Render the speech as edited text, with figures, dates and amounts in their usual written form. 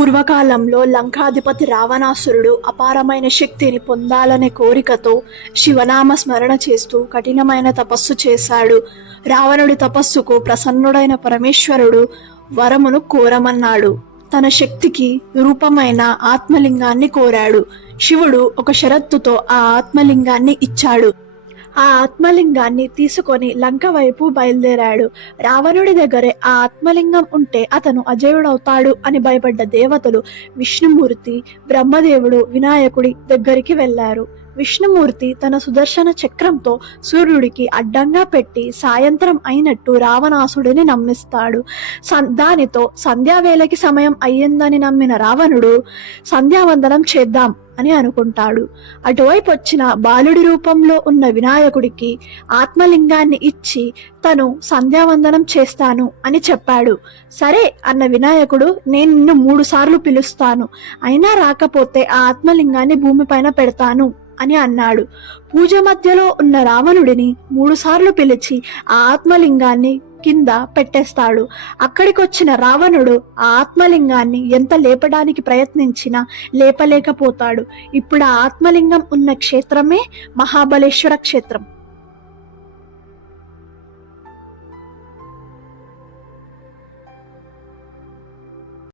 పూర్వకాలంలో లంకాధిపతి రావణాసురుడు అపారమైన శక్తిని పొందాలనే కోరికతో శివనామ స్మరణ చేస్తూ కఠినమైన తపస్సు చేశాడు. రావణుడి తపస్సుకు ప్రసన్నుడైన పరమేశ్వరుడు వరమును కోరమన్నాడు. తన శక్తికి రూపమైన ఆత్మలింగాన్ని కోరాడు. శివుడు ఒక షరతుతో ఆ ఆత్మలింగాన్ని ఇచ్చాడు. ఆ ఆత్మలింగాన్ని తీసుకొని లంక వైపు బయలుదేరాడు. రావణుడి దగ్గరే ఆ ఆత్మలింగం ఉంటే అతను అజేయుడవుతాడు అని భయపడ్డ దేవతలు విష్ణుమూర్తి, బ్రహ్మదేవుడు, వినాయకుడి దగ్గరికి వెళ్లారు. విష్ణుమూర్తి తన సుదర్శన చక్రంతో సూర్యుడికి అడ్డంగా పెట్టి సాయంత్రం అయినట్టు రావణాసుడిని నమ్మిస్తాడు. దానితో సంధ్యావేళకి సమయం అయ్యిందని నమ్మిన రావణుడు సంధ్యావందనం చేద్దాం అని అనుకుంటాడు. అటువైపు వచ్చిన బాలుడి రూపంలో ఉన్న వినాయకుడికి ఆత్మలింగాన్ని ఇచ్చి తను సంధ్యావందనం చేస్తాను అని చెప్పాడు. సరే అన్న వినాయకుడు, నేను నిన్ను 3 సార్లు పిలుస్తాను, అయినా రాకపోతే ఆ ఆత్మలింగాన్ని భూమిపైన పెడతాను అని అన్నాడు. పూజ మధ్యలో ఉన్న రావణుడిని 3 సార్లు పిలిచి ఆ ఆత్మలింగాన్ని కింద పెట్టేస్తాడు. అక్కడికొచ్చిన రావణుడు ఆ ఆత్మలింగాన్ని ఎంత లేపడానికి ప్రయత్నించినా లేపలేకపోతాడు. ఇప్పుడు ఆ ఆత్మలింగం ఉన్న క్షేత్రమే మహాబలేశ్వర క్షేత్రం.